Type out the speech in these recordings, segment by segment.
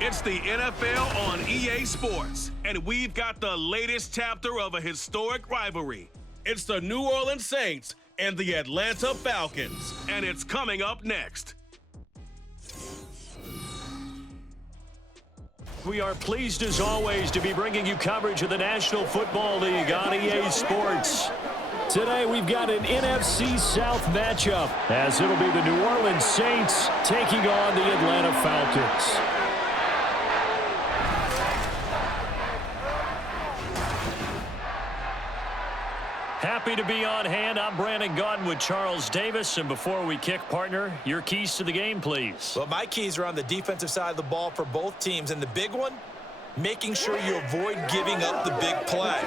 It's the NFL on EA Sports, and we've got the latest chapter of a historic rivalry. It's the New Orleans Saints and the Atlanta Falcons, and it's coming up next. We are pleased, as always, to be bringing you coverage of the National Football League on EA Sports. Today, we've got an NFC South matchup, as it'll be the New Orleans Saints taking on the Atlanta Falcons. Happy to be on hand. I'm Brandon Gaudin with Charles Davis. And before we kick, partner, your keys to the game, please. Well, my keys are on the defensive side of the ball for both teams. And the big one, making sure you avoid giving up the big play.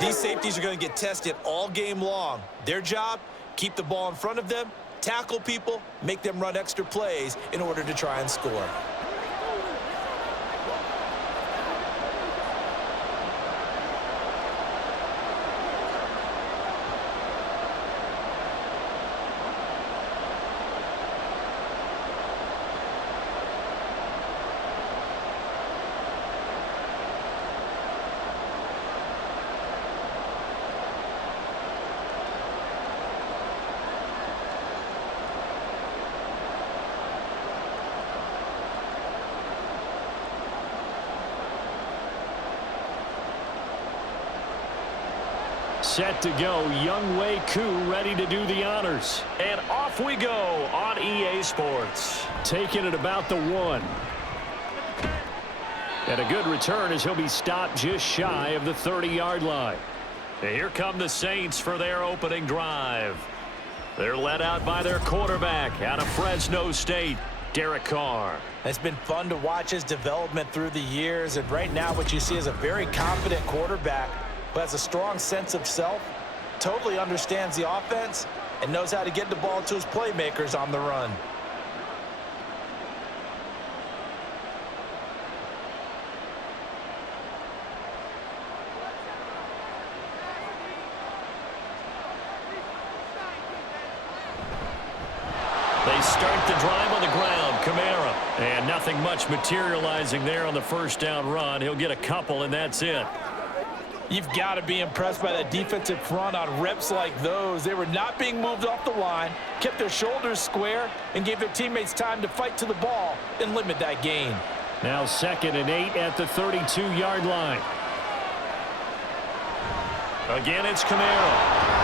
These safeties are going to get tested all game long. Their job, keep the ball in front of them, tackle people, make them run extra plays in order to try and score. Set to go, Younghoe Koo ready to do the honors. And off we go on EA Sports. Taking it about the 1. And a good return as he'll be stopped just shy of the 30-yard line. And here come the Saints for their opening drive. They're led out by their quarterback out of Fresno State, Derek Carr. It's been fun to watch his development through the years. And right now what you see is a very confident quarterback who has a strong sense of self, totally understands the offense, and knows how to get the ball to his playmakers on the run. They start the drive on the ground, Kamara. And nothing much materializing there on the first down run. He'll get a couple, and that's it. You've got to be impressed by that defensive front on reps like those. They were not being moved off the line, kept their shoulders square, and gave their teammates time to fight to the ball and limit that gain. Now 2nd and 8 at the 32-yard line. Again, it's Kamara.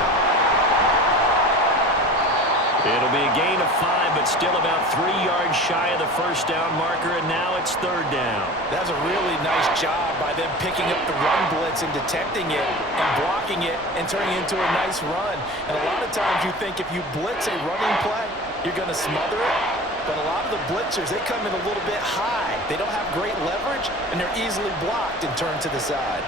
It'll be a gain of 5, but still about 3 yards shy of the first down marker, and now it's 3rd down. That's a really nice job by them picking up the run blitz and detecting it and blocking it and turning it into a nice run. And a lot of times you think if you blitz a running play, you're going to smother it. But a lot of the blitzers, they come in a little bit high. They don't have great leverage, and they're easily blocked and turned to the side.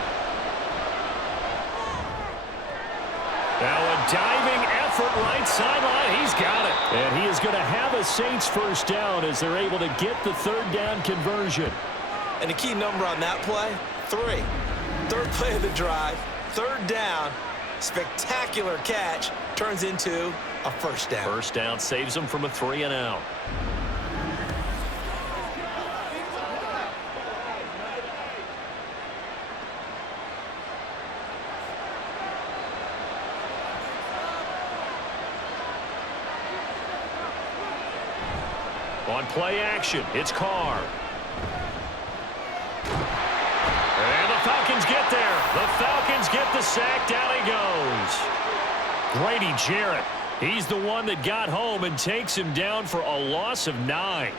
Now a diving effort right sideline. He's got it. And he is going to have a Saints first down as they're able to get the 3rd down conversion. And the key number on that play, 3. 3rd play of the drive, 3rd down, spectacular catch, turns into a first down. First down saves them from a 3 and out. On play action, it's Carr. And the Falcons get there. The Falcons get the sack. Down he goes. Grady Jarrett. He's the one that got home and takes him down for a loss of 9.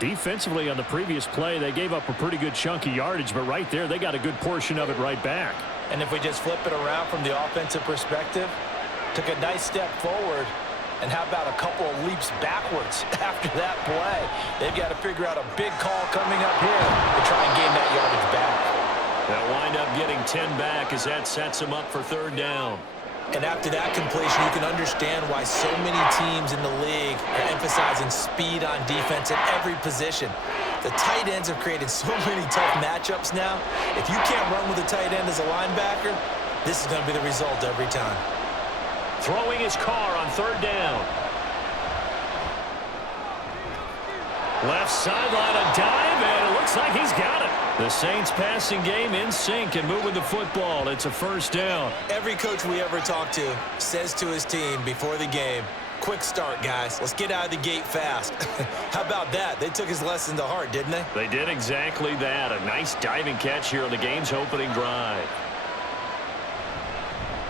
Defensively on the previous play, they gave up a pretty good chunk of yardage, but right there, they got a good portion of it right back. And if we just flip it around from the offensive perspective, took a nice step forward. And how about a couple of leaps backwards after that play? They've got to figure out a big call coming up here to try and gain that yardage back. They'll wind up getting 10 back as that sets them up for 3rd down. And after that completion, you can understand why so many teams in the league are emphasizing speed on defense at every position. The tight ends have created so many tough matchups now. If you can't run with a tight end as a linebacker, this is going to be the result every time. Throwing his Carr on 3rd down. Left sideline, a dive, and it looks looks like he's got it. The Saints passing game in sync and moving the football. It's a first down. Every coach we ever talk to says to his team before the game, quick start, guys. Let's get out of the gate fast. How about that? They took his lesson to heart, didn't they? They did exactly that. A nice diving catch here on the game's opening drive.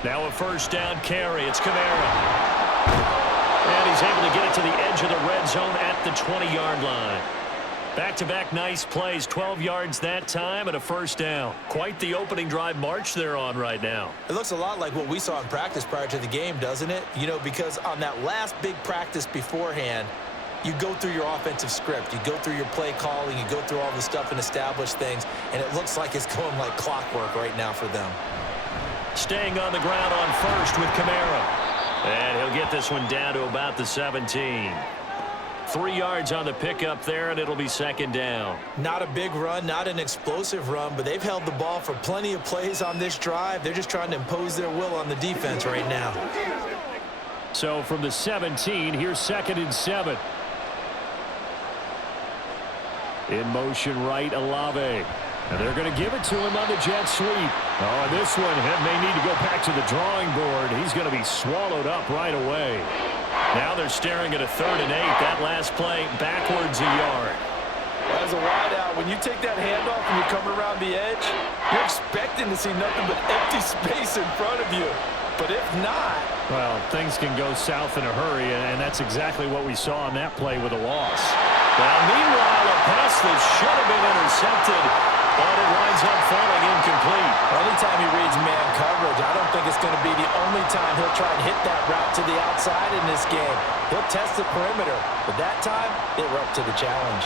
Now a first down carry. It's Kamara. And he's able to get it to the edge of the red zone at the 20-yard line. Back-to-back nice plays, 12 yards that time and a first down. Quite the opening drive march they're on right now. It looks a lot like what we saw in practice prior to the game, doesn't it? You know, because on that last big practice beforehand, you go through your offensive script. You go through your play calling. You go through all the stuff and establish things. And it looks like it's going like clockwork right now for them. Staying on the ground on first with Kamara. And he'll get this one down to about the 17. 3 yards on the pickup there, and it'll be second down. Not a big run, not an explosive run, but they've held the ball for plenty of plays on this drive. They're just trying to impose their will on the defense right now. So from the 17, here's 2nd and 7. In motion right, Olave. And they're going to give it to him on the jet sweep. Oh, this one may need to go back to the drawing board. He's going to be swallowed up right away. Now they're staring at a 3rd and 8. That last play backwards a yard. As a wideout, when you take that handoff and you come around the edge, you're expecting to see nothing but empty space in front of you. But if not... Well, things can go south in a hurry, and that's exactly what we saw on that play with a loss. Well, meanwhile, a pass that should have been intercepted, but it winds up falling incomplete. Anytime he reads man coverage, I don't think it's going to be the only time he'll try and hit that route to the outside in this game. He'll test the perimeter, but that time, they were up to the challenge.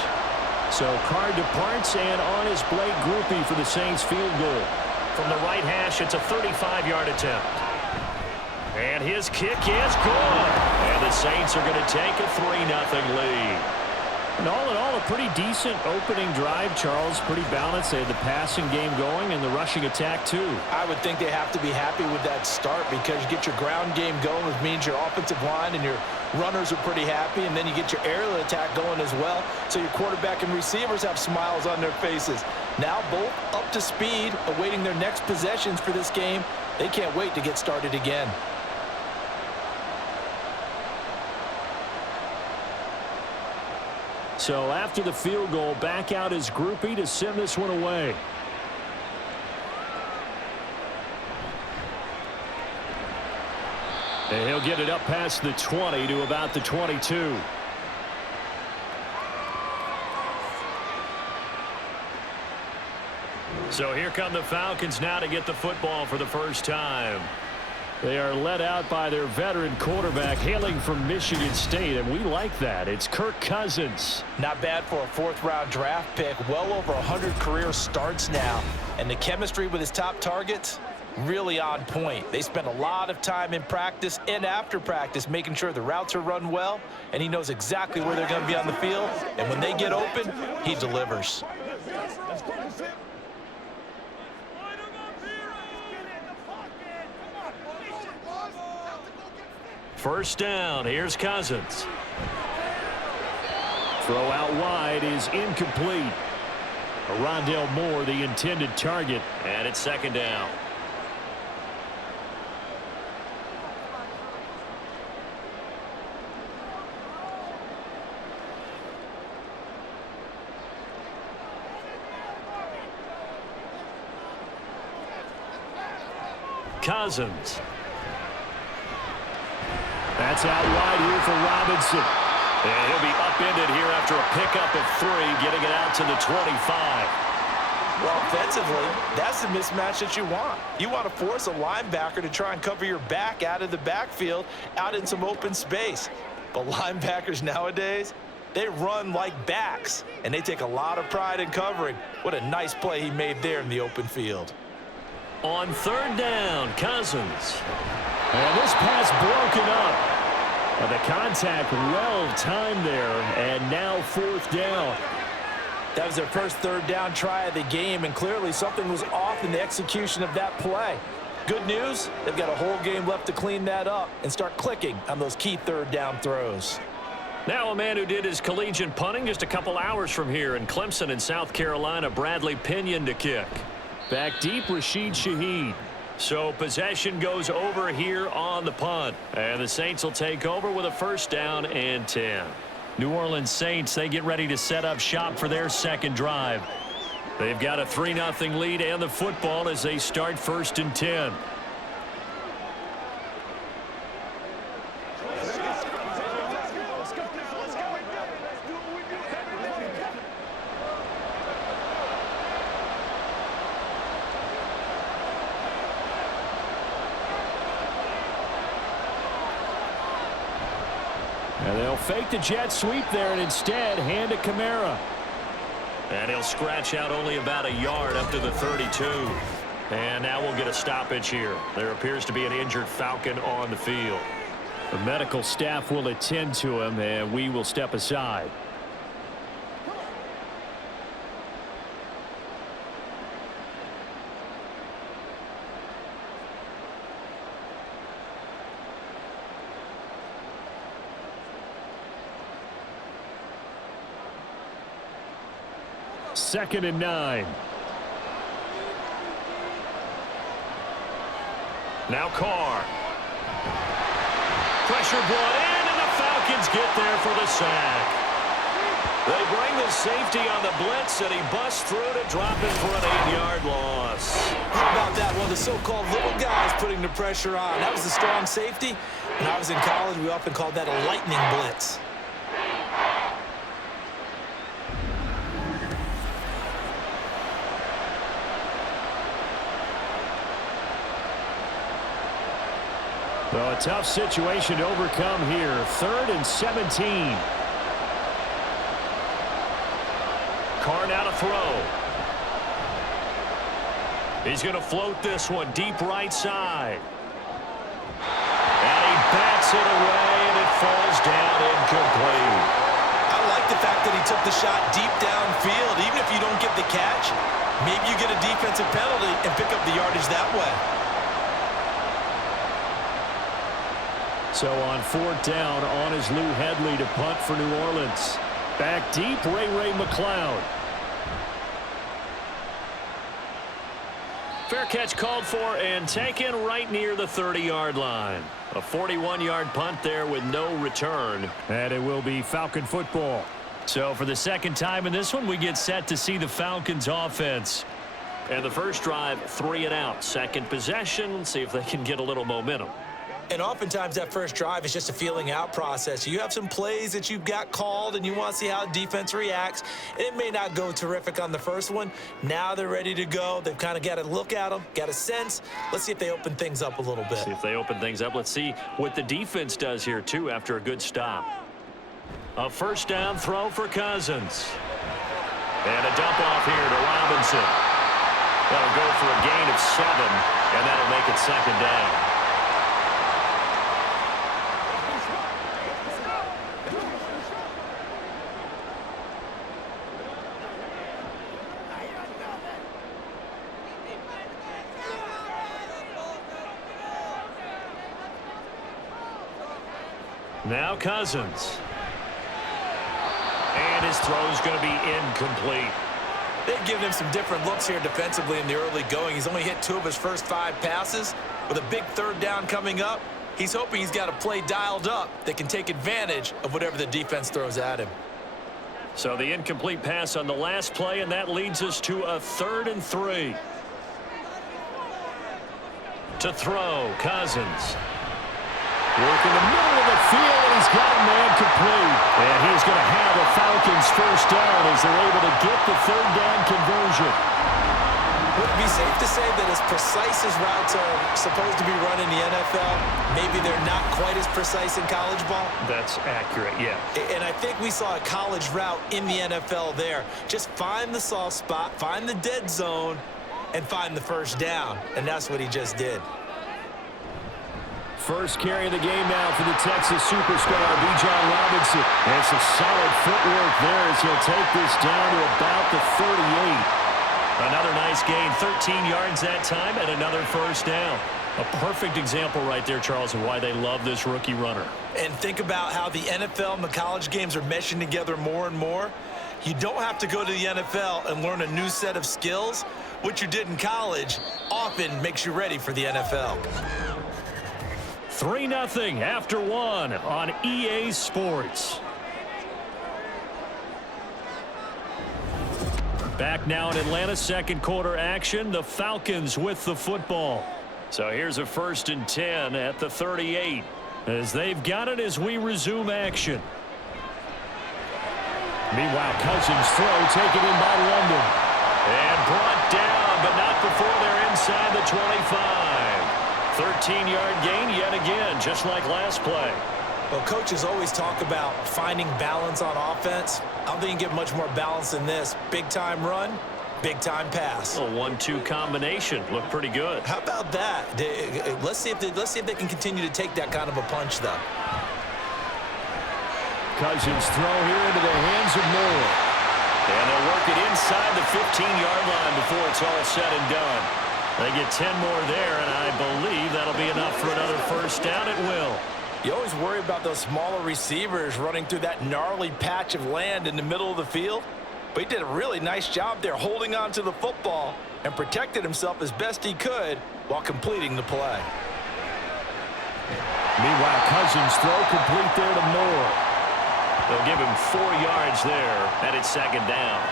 So Carr departs, and on his Blake Groupie for the Saints field goal. From the right hash, it's a 35-yard attempt. And his kick is good. And the Saints are going to take a 3-0 lead. And all in all, a pretty decent opening drive, Charles. Pretty balanced. They had the passing game going and the rushing attack, too. I would think they have to be happy with that start because you get your ground game going, which means your offensive line and your runners are pretty happy, and then you get your aerial attack going as well. So your quarterback and receivers have smiles on their faces. Now both up to speed, awaiting their next possessions for this game. They can't wait to get started again. So after the field goal, back out his groupie to send this one away. And he'll get it up past the 20 to about the 22. So here come the Falcons now to get the football for the first time. They are led out by their veteran quarterback hailing from Michigan State, and we like that. It's Kirk Cousins. Not bad for a 4th-round draft pick. Well over 100 career starts now. And the chemistry with his top targets, really on point. They spend a lot of time in practice and after practice making sure the routes are run well, and he knows exactly where they're going to be on the field. And when they get open, he delivers. First down, here's Cousins. Throw out wide is incomplete. Rondale Moore, the intended target, and it's second down. Cousins. That's out wide here for Robinson. And he'll be upended here after a pickup of 3, getting it out to the 25. Well, offensively, that's the mismatch that you want. You want to force a linebacker to try and cover your back out of the backfield, out in some open space. But linebackers nowadays, they run like backs, and they take a lot of pride in covering. What a nice play he made there in the open field. On 3rd down, Cousins. And this pass broken up. And the contact well timed there, and now 4th down. That was their first 3rd down try of the game, and clearly something was off in the execution of that play. Good news, they've got a whole game left to clean that up and start clicking on those key 3rd down throws. Now a man who did his collegiate punting just a couple hours from here in Clemson in South Carolina, Bradley Pinion to kick. Back deep, Rashid Shaheed. So possession goes over here on the punt. And the Saints will take over with a 1st down and 10. New Orleans Saints, they get ready to set up shop for their second drive. They've got a 3-0 lead and the football as they start 1st and 10. And they'll fake the jet sweep there and instead hand it Kamara. And he'll scratch out only about a yard up to the 32. And now we'll get a stoppage here. There appears to be an injured Falcon on the field. The medical staff will attend to him, and we will step aside. Second and 9. Now Carr. Pressure brought in, and the Falcons get there for the sack. They bring the safety on the blitz, and he busts through to drop it for an 8-yard loss. How about that? Well, the so-called little guys putting the pressure on. That was the strong safety. When I was in college, we often called that a lightning blitz. So a tough situation to overcome here. 3rd and 17. Carr now to throw. He's going to float this one deep right side. And he bats it away, and it falls down incomplete. I like the fact that he took the shot deep downfield. Even if you don't get the catch, maybe you get a defensive penalty and pick up the yardage that way. So on 4th down, on is Lou Hedley to punt for New Orleans. Back deep, Ray McLeod. Fair catch called for and taken right near the 30-yard line. A 41-yard punt there with no return. And it will be Falcon football. So for the second time in this one, we get set to see the Falcons offense. And the first drive, 3 and out. Second possession, see if they can get a little momentum. And oftentimes that first drive is just a feeling out process. You have some plays that you've got called and you want to see how the defense reacts. It may not go terrific on the first one. Now they're ready to go. They've kind of got to look at them, got a sense. Let's see if they open things up a little bit. See if they open things up. Let's see what the defense does here, too, after a good stop. A 1st down throw for Cousins. And a dump off here to Robinson. That'll go for a gain of 7, and that'll make it 2nd down. Now Cousins. And his throw's going to be incomplete. They've given him some different looks here defensively in the early going. He's only hit 2 of his first 5 passes. With a big 3rd down coming up, he's hoping he's got a play dialed up that can take advantage of whatever the defense throws at him. So the incomplete pass on the last play, and that leads us to a 3rd and 3. To throw, Cousins. Working the middle of the field, and he's got a man complete. And he's going to have a Falcons 1st down as they're able to get the 3rd down conversion. Would it be safe to say that as precise as routes are supposed to be run in the NFL, maybe they're not quite as precise in college ball? That's accurate, yeah. And I think we saw a college route in the NFL there. Just find the soft spot, find the dead zone, and find the 1st down. And that's what he just did. First carry of the game now for the Texas superstar, Bijan Robinson. And some solid footwork there as he'll take this down to about the 38. Another nice gain, 13 yards that time, and another 1st down. A perfect example right there, Charles, of why they love this rookie runner. And think about how the NFL and the college games are meshing together more and more. You don't have to go to the NFL and learn a new set of skills. What you did in college often makes you ready for the NFL. 3-0 after one on EA Sports. Back now in Atlanta's second quarter action. The Falcons with the football. So here's a 1st and 10 at the 38. As they've got it as we resume action. Meanwhile, Cousins throw taken in by London. And brought down, but not before they're inside the 25. 13-yard gain yet again, just like last play. Well, coaches always talk about finding balance on offense. I don't think you can get much more balance than this. Big-time run, big-time pass. A 1-2 combination. Looked pretty good. How about that? Let's see if they can continue to take that kind of a punch, though. Cousins throw here into the hands of Moore. And they'll work it inside the 15-yard line before it's all said and done. They get 10 more there, and I believe that'll be enough for another first down. It will. You always worry about those smaller receivers running through that gnarly patch of land in the middle of the field. But he did a really nice job there holding on to the football and protected himself as best he could while completing the play. Meanwhile, Cousins throw complete there to Moore. They'll give him 4 yards there, and it's 2nd down.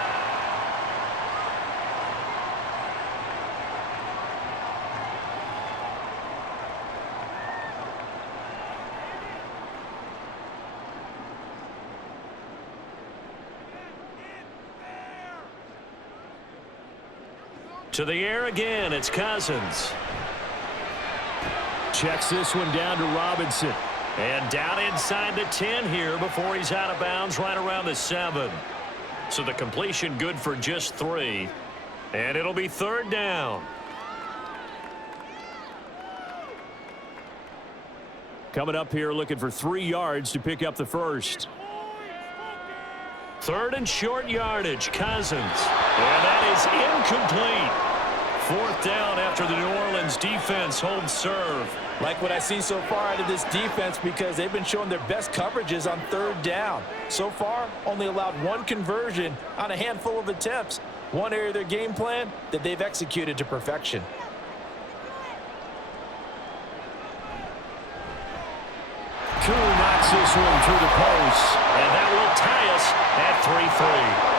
To the air again, it's Cousins. Checks this one down to Robinson. And down inside the 10 here before he's out of bounds right around the 7. So the completion good for just 3. And it'll be 3rd down. Coming up here looking for 3 yards to pick up the first. 3rd and short yardage, Cousins. And that is incomplete. 4th down after the New Orleans defense holds serve. Like what I see so far out of this defense because they've been showing their best coverages on 3rd down. So far, only allowed 1 conversion on a handful of attempts. One area of their game plan that they've executed to perfection. Cooler knocks this one through the post. And that will tie us at 3-3.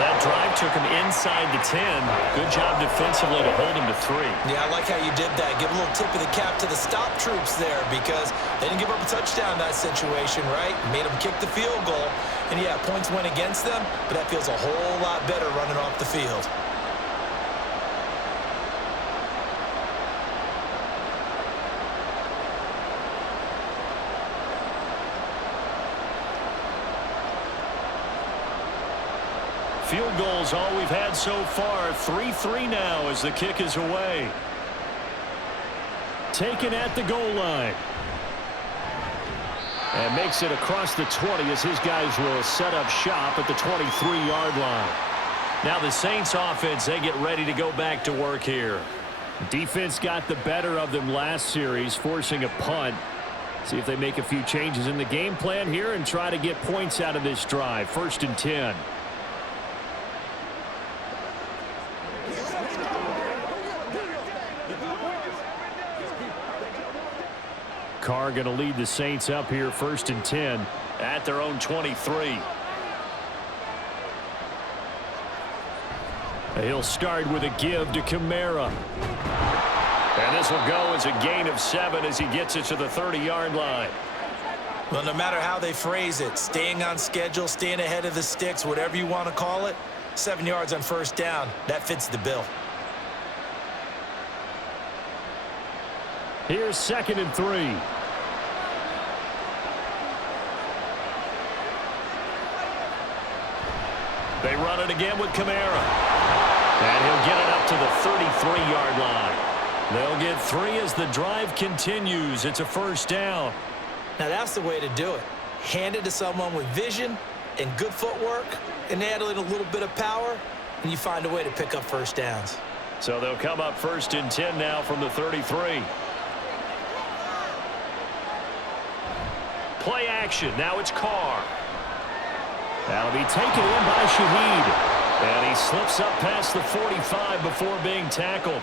That drive took him inside the 10. Good job defensively to hold him to 3. Yeah, I like how you did that. Give a little tip of the cap to the stop troops there because they didn't give up a touchdown in that situation, right? Made them kick the field goal. And, yeah, points went against them, but that feels a whole lot better running off the field. Field goals all we've had so far. 3-3 now as the kick is away. Taken at the goal line. And makes it across the 20 as his guys will set up shop at the 23-yard line. Now the Saints offense, they get ready to go back to work here. Defense got the better of them last series, forcing a punt. See if they make a few changes in the game plan here and try to get points out of this drive. 1st and 10. Carr going to lead the Saints up here 1st and 10 at their own 23. He'll start with a give to Kamara. And this will go as a gain of 7 as he gets it to the 30-yard line. Well, no matter how they phrase it, staying on schedule, staying ahead of the sticks, whatever you want to call it, 7 yards on 1st down, that fits the bill. Here's 2nd and 3. They run it again with Kamara. And he'll get it up to the 33-yard line. They'll get 3 as the drive continues. It's a 1st down. Now that's the way to do it. Hand it to someone with vision and good footwork and add in a little bit of power, and you find a way to pick up 1st downs. So they'll come up 1st and 10 now from the 33. Play action. Now it's Carr. That'll be taken in by Shaheed. And he slips up past the 45 before being tackled.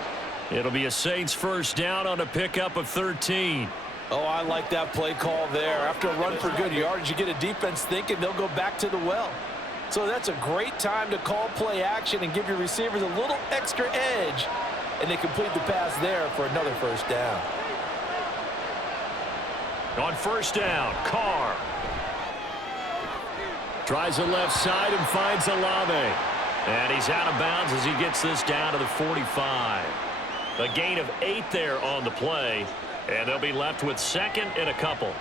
It'll be a Saints first down on a pickup of 13. Oh, I like that play call there. After a run for good yardage, you get a defense thinking they'll go back to the well. So that's a great time to call play action and give your receivers a little extra edge. And they complete the pass there for another first down. On first down, Carr. Tries the left side and finds Olave. And he's out of bounds as he gets this down to the 45. A gain of 8 there on the play. And they'll be left with second and a couple.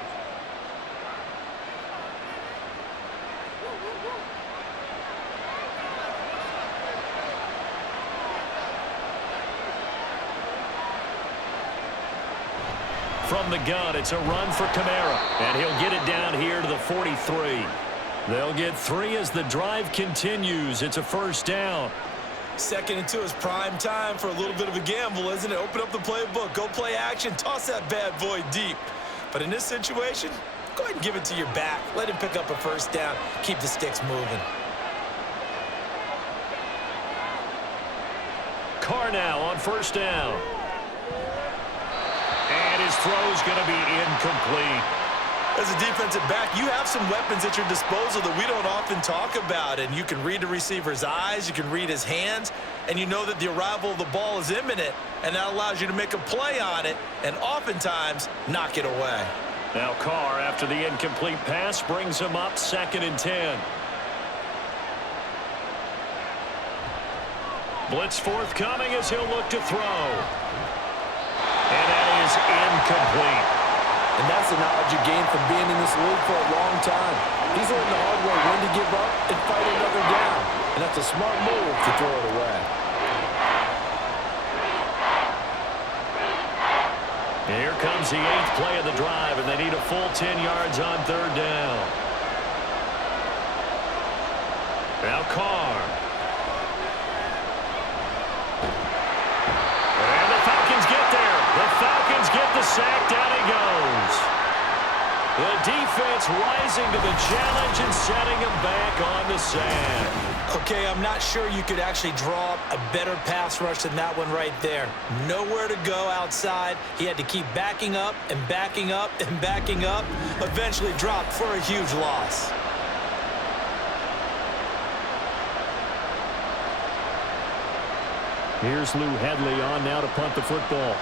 From the gun, it's a run for Kamara. And he'll get it down here to the 43. They'll get 3 as the drive continues. It's a first down. Second and 2 is prime time for a little bit of a gamble, isn't it? Open up the playbook, go play action, toss that bad boy deep. But in this situation, go ahead and give it to your back. Let him pick up a first down. Keep the sticks moving. Carr now on first down. And his throw's going to be incomplete. As a defensive back, you have some weapons at your disposal that we don't often talk about. And you can read the receiver's eyes, you can read his hands, and you know that the arrival of the ball is imminent, and that allows you to make a play on it and oftentimes knock it away. Now Carr, after the incomplete pass, brings him up second and 10. Blitz forthcoming as he'll look to throw. And that is incomplete. And that's the knowledge you gain from being in this league for a long time. He's learned the hard way when to give up and fight another down. And that's a smart move to throw it away. Here comes the 8th play of the drive, and they need a full 10 yards on third down. Now Carr. And the Falcons get there. The Falcons get the sack. Down he goes. The defense rising to the challenge and setting him back on the sack. Okay, I'm not sure you could actually draw up a better pass rush than that one right there. Nowhere to go outside. He had to keep backing up and backing up and backing up. Eventually dropped for a huge loss. Here's Lou Hedley on now to punt the football.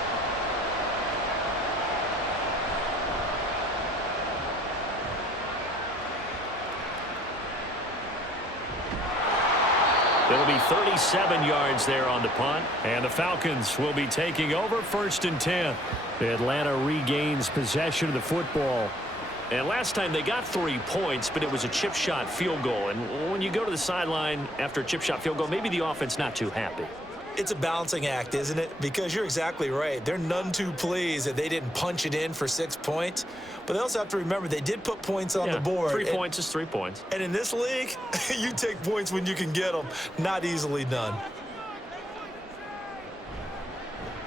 It'll be 37 yards there on the punt, and the Falcons will be taking over first and 10. Atlanta regains possession of the football. And last time they got 3 points, but it was a chip shot field goal. And when you go to the sideline after a chip shot field goal, maybe the offense not too happy. It's a balancing act, isn't it? Because you're exactly right. They're none too pleased that they didn't punch it in for 6 points. But they also have to remember they did put points on the board. 3 points is 3 points. And in this league, you take points when you can get them. Not easily done.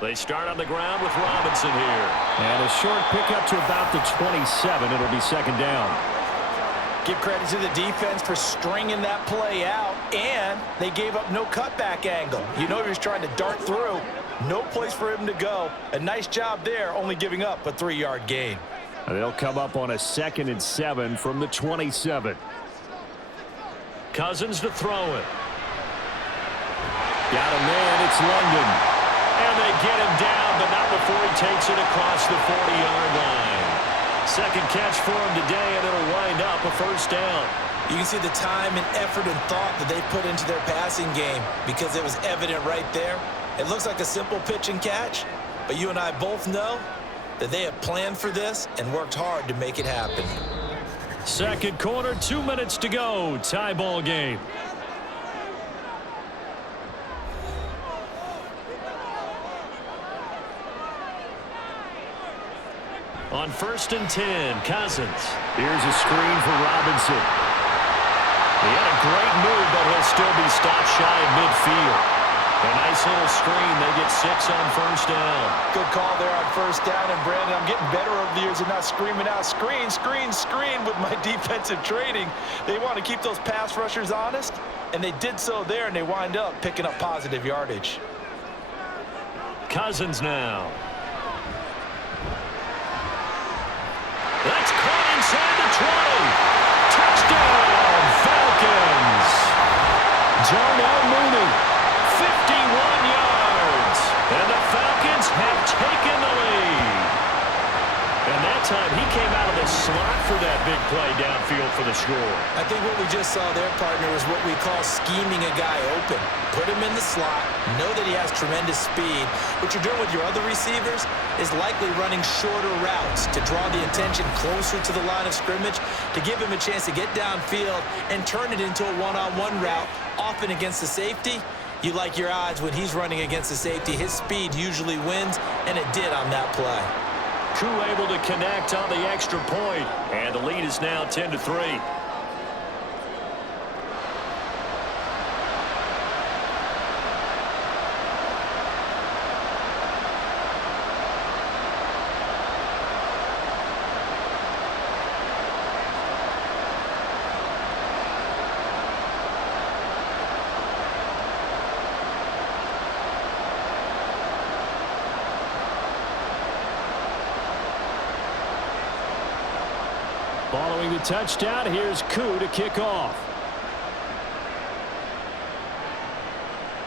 They start on the ground with Robinson here. And a short pickup to about the 27. It'll be second down. Give credit to the defense for stringing that play out, and they gave up no cutback angle. You know he was trying to dart through. No place for him to go. A nice job there, only giving up a 3-yard gain. They'll come up on a 2nd and 7 from the 27. Cousins to throw it. Got a man, it's London. And they get him down, but not before he takes it across the 40-yard line. Second catch for him today, and it'll wind up a first down. You can see the time and effort and thought that they put into their passing game because it was evident right there. It looks like a simple pitch and catch, but you and I both know that they have planned for this and worked hard to make it happen. Second quarter, 2 minutes to go. Tie ball game. On first and 10, Cousins. Here's a screen for Robinson. He had a great move, but he'll still be stopped shy of midfield. A nice little screen. They get 6 on first down. Good call there on first down. And, Brandon, I'm getting better over the years and not screaming out, screen, screen, screen with my defensive training. They want to keep those pass rushers honest, and they did so there, and they wind up picking up positive yardage. Cousins now. That's caught inside the 20. Touchdown, Falcons. Darnell Mooney, 51 yards. And the Falcons have taken the lead. And that time he came out of the slot for that big play downfield for the score. I think what we just saw there, partner, is what we call scheming a guy open. Put him in the slot, know that he has tremendous speed. What you're doing with your other receivers is likely running shorter routes to draw the attention closer to the line of scrimmage, to give him a chance to get downfield and turn it into a one-on-one route, often against the safety. You like your odds when he's running against the safety. His speed usually wins, and it did on that play. Koo able to connect on the extra point, and the lead is now 10-3. Following the touchdown, here's Koo to kick off.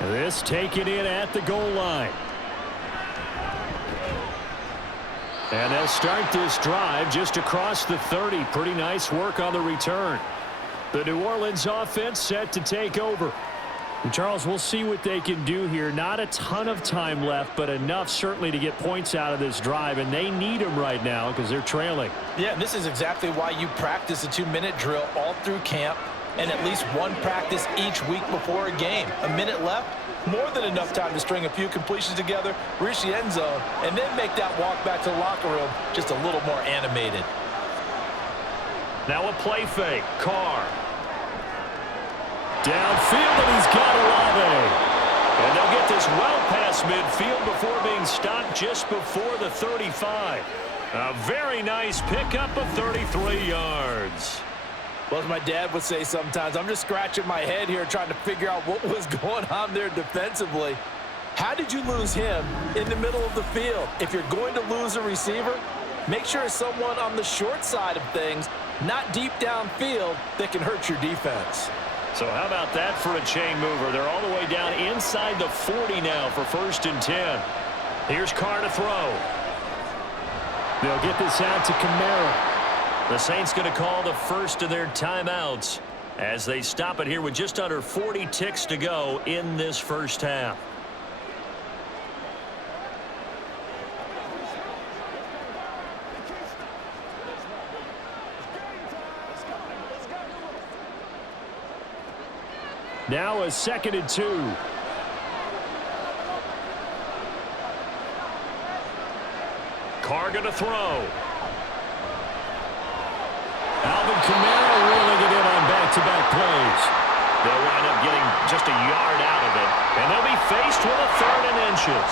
This taken in at the goal line. And they'll start this drive just across the 30. Pretty nice work on the return. The New Orleans offense set to take over. And Charles, we'll see what they can do here. Not a ton of time left, but enough certainly to get points out of this drive, and they need them right now because they're trailing. Yeah, and this is exactly why you practice a 2-minute drill all through camp and at least one practice each week before a game. A minute left, more than enough time to string a few completions together, reach the end zone, and then make that walk back to the locker room just a little more animated. Now a play fake. Carr. Downfield, and he's got Olave. And they'll get this well past midfield before being stopped just before the 35. A very nice pickup of 33 yards. Well, as my dad would say sometimes, I'm just scratching my head here trying to figure out what was going on there defensively. How did you lose him in the middle of the field? If you're going to lose a receiver, make sure it's someone on the short side of things, not deep downfield, that can hurt your defense. So how about that for a chain mover? They're all the way down inside the 40 now for 1st and 10. Here's Carr to throw. They'll get this out to Kamara. The Saints going to call the first of their timeouts as they stop it here with just under 40 ticks to go in this first half. Now a 2nd and 2. Carr going to throw. Alvin Kamara reeling it in on back-to-back plays. They'll wind up getting just a yard out of it, and they'll be faced with a 3rd and inches.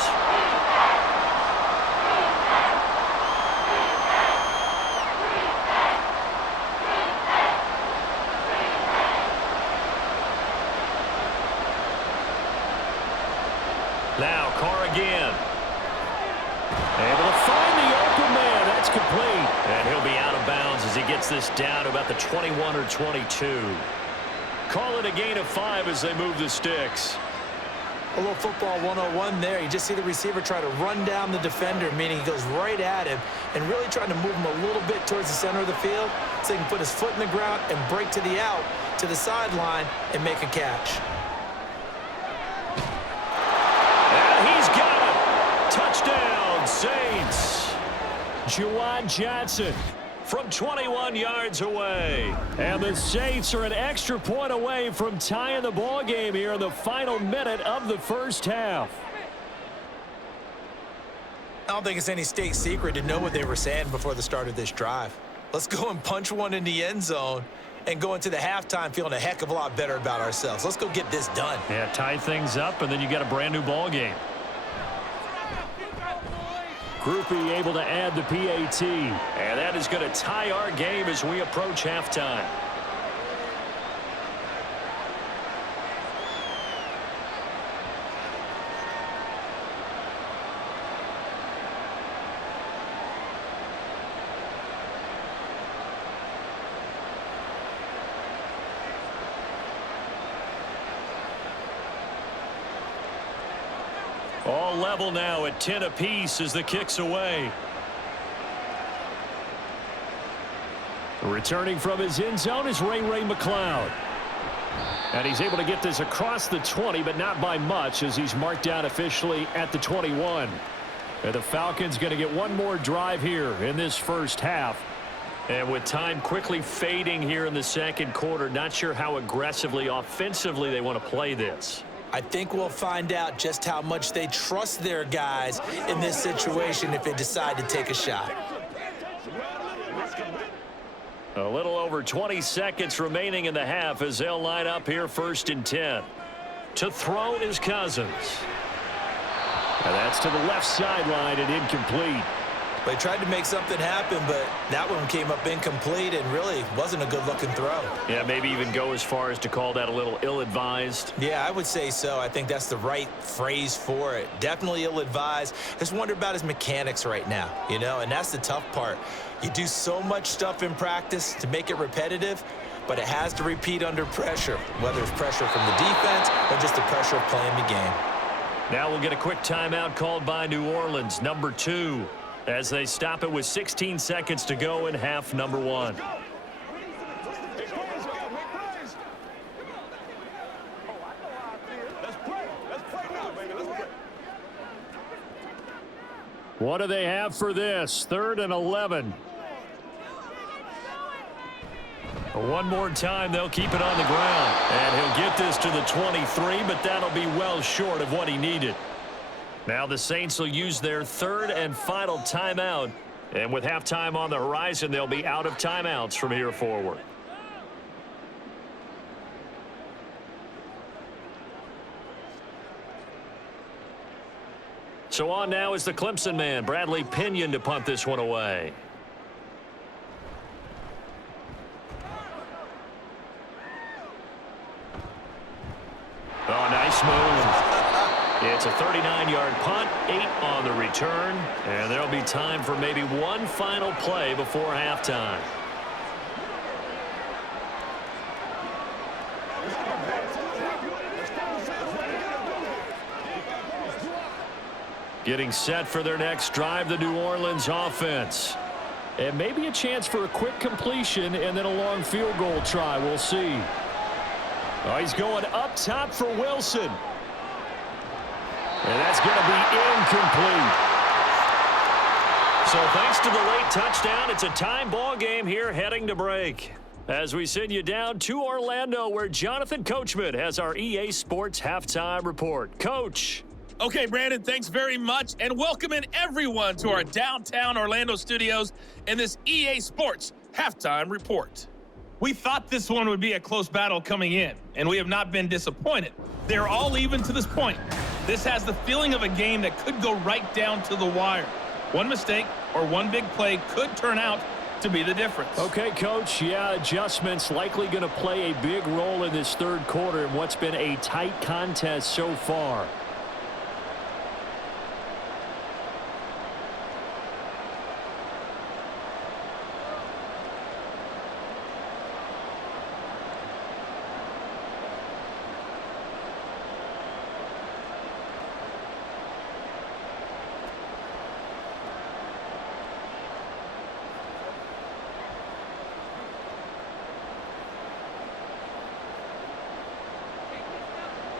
Now Carr again. Able to find the open man. That's complete. And he'll be out of bounds as he gets this down to about the 21 or 22. Call it a gain of 5 as they move the sticks. A little football 101 there. You just see the receiver try to run down the defender, meaning he goes right at him and really trying to move him a little bit towards the center of the field so he can put his foot in the ground and break to the out, to the sideline, and make a catch. Touchdown, Saints. Juwan Johnson from 21 yards away. And the Saints are an extra point away from tying the ball game here in the final minute of the first half. I don't think it's any state secret to know what they were saying before the start of this drive. Let's go and punch one in the end zone and go into the halftime feeling a heck of a lot better about ourselves. Let's go get this done. Yeah, tie things up, and then you got a brand new ball game. Groupie able to add the PAT. And that is going to tie our game as we approach halftime. All level now at 10 apiece as the kick's away. Returning from his end zone is Ray McLeod. And he's able to get this across the 20, but not by much as he's marked down officially at the 21. And the Falcons going to get one more drive here in this first half. And with time quickly fading here in the second quarter, not sure how aggressively, offensively they want to play this. I think we'll find out just how much they trust their guys in this situation if they decide to take a shot. A little over 20 seconds remaining in the half as they'll line up here 1st and 10. To throw is Cousins. And that's to the left sideline and incomplete. They tried to make something happen, but that one came up incomplete and really wasn't a good-looking throw. Yeah, maybe even go as far as to call that a little ill-advised. Yeah, I would say so. I think that's the right phrase for it. Definitely ill-advised. Just wonder about his mechanics right now, you know, and that's the tough part. You do so much stuff in practice to make it repetitive, but it has to repeat under pressure, whether it's pressure from the defense or just the pressure of playing the game. Now we'll get a quick timeout called by New Orleans, number 2. As they stop it with 16 seconds to go in half number 1. What do they have for this? 3rd and 11. One more time, they'll keep it on the ground. And he'll get this to the 23, but that'll be well short of what he needed. Now the Saints will use their 3rd and final timeout. And with halftime on the horizon, they'll be out of timeouts from here forward. So on now is the Clemson man, Bradley Pinion, to punt this one away. Oh, nice move. It's a 39-yard punt, 8 on the return, and there'll be time for maybe one final play before halftime. Getting set for their next drive, the New Orleans offense. And maybe a chance for a quick completion and then a long field goal try. We'll see. Oh, he's going up top for Wilson. And that's going to be incomplete. So thanks to the late touchdown, it's a time ball game here heading to break. As we send you down to Orlando, where Jonathan Coachman has our EA Sports halftime report. Coach. Okay, Brandon, thanks very much, and welcome in everyone to our downtown Orlando studios and this EA Sports halftime report. We thought this one would be a close battle coming in, and we have not been disappointed. They're all even to this point. This has the feeling of a game that could go right down to the wire. One mistake or one big play could turn out to be the difference. Okay, Coach. Yeah, adjustments likely going to play a big role in this third quarter in what's been a tight contest so far.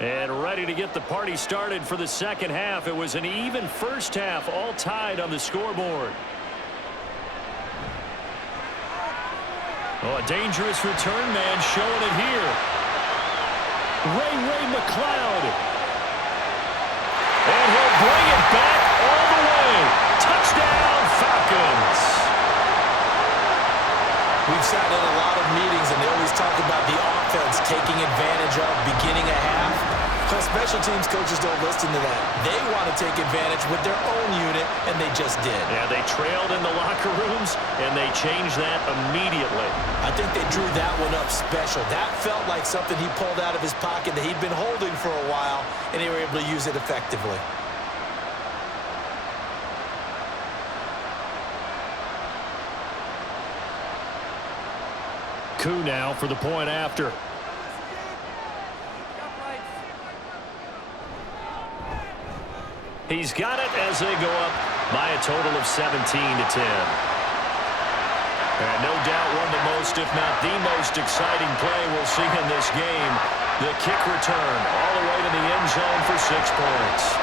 And ready to get the party started for the second half. It was an even first half, all tied on the scoreboard. Oh, a dangerous return man showing it here. Ray McLeod. And he'll bring it back all the way. Touchdown, Falcons. We've sat in a lot of meetings, and they always about the offense taking advantage of beginning a half. But special teams coaches don't listen to that. They want to take advantage with their own unit, and they just did. Yeah, they trailed in the locker rooms, and they changed that immediately. I think they drew that one up special. That felt like something he pulled out of his pocket that he'd been holding for a while, and they were able to use it effectively. Coup now for the point after. He's got it as they go up by a total of 17-10. And no doubt one of the most, if not the most exciting play we'll see in this game. The kick return all the way to the end zone for 6 points.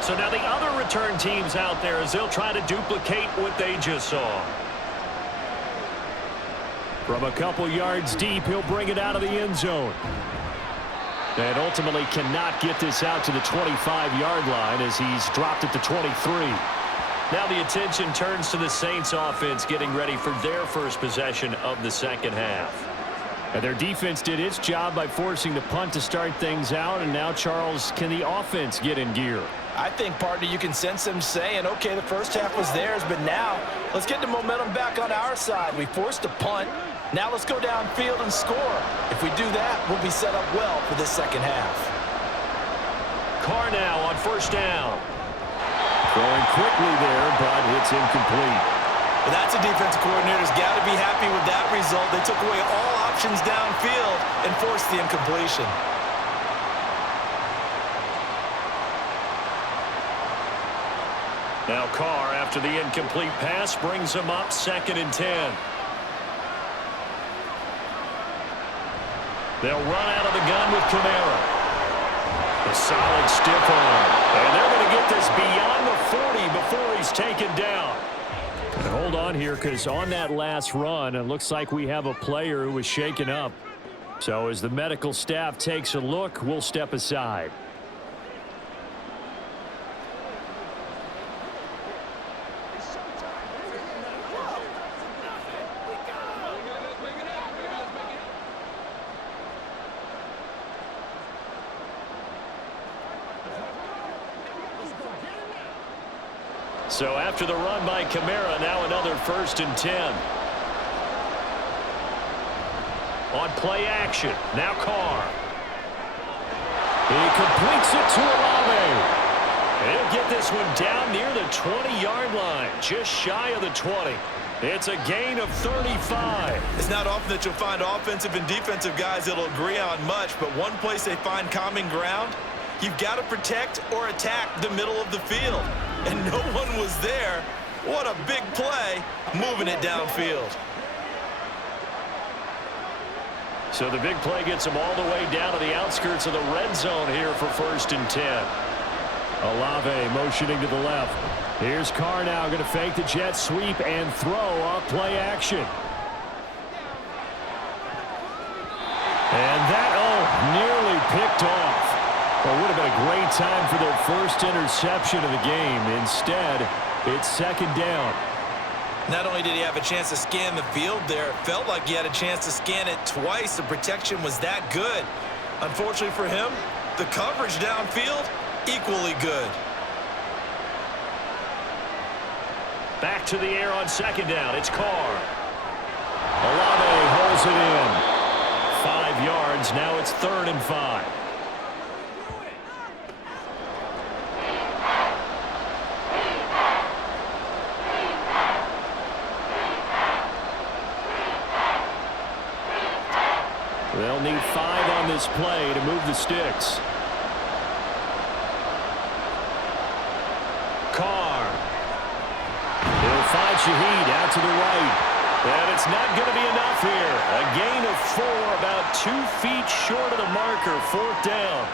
So now the other return teams out there as they'll try to duplicate what they just saw. From a couple yards deep, he'll bring it out of the end zone. And ultimately cannot get this out to the 25-yard line as he's dropped at the 23. Now the attention turns to the Saints offense getting ready for their first possession of the second half. And their defense did its job by forcing the punt to start things out. And now, Charles, can the offense get in gear? I think, partner, you can sense them saying, okay, the first half was theirs, but now let's get the momentum back on our side. We forced a punt. Now let's go downfield and score. If we do that, we'll be set up well for this second half. Carr now on first down. Throwing quickly there, but it's incomplete. But that's a defensive coordinator's got to be happy with that result. They took away all options downfield and forced the incompletion. Now Carr, after the incomplete pass, brings him up 2nd and 10. They'll run out of the gun with Kamara. A solid stiff arm. And they're going to get this beyond the 40 before he's taken down. And hold on here, because on that last run, it looks like we have a player who was shaken up. So as the medical staff takes a look, we'll step aside. So after the run by Kamara, now another 1st and 10. On play action, now Carr. He completes it to Olave. He'll get this one down near the 20-yard line, just shy of the 20. It's a gain of 35. It's not often that you'll find offensive and defensive guys that'll agree on much, but one place they find common ground, you've got to protect or attack the middle of the field. And no one was there. What a big play, moving it downfield. So the big play gets him all the way down to the outskirts of the red zone here for 1st and 10. Olave motioning to the left. Here's Carr now going to fake the jet sweep and throw off play action. And that, nearly picked off. Well, it would have been a great time for their first interception of the game. Instead, it's 2nd down. Not only did he have a chance to scan the field there, it felt like he had a chance to scan it twice. The protection was that good. Unfortunately for him, the coverage downfield, equally good. Back to the air on 2nd down. It's Carr. Olave holds it in. 5 yards. Now it's 3rd and 5. They'll need 5 on this play to move the sticks. Carr. He'll find Shaheed out to the right. And it's not going to be enough here. A gain of 4, about 2 feet short of the marker, 4th down.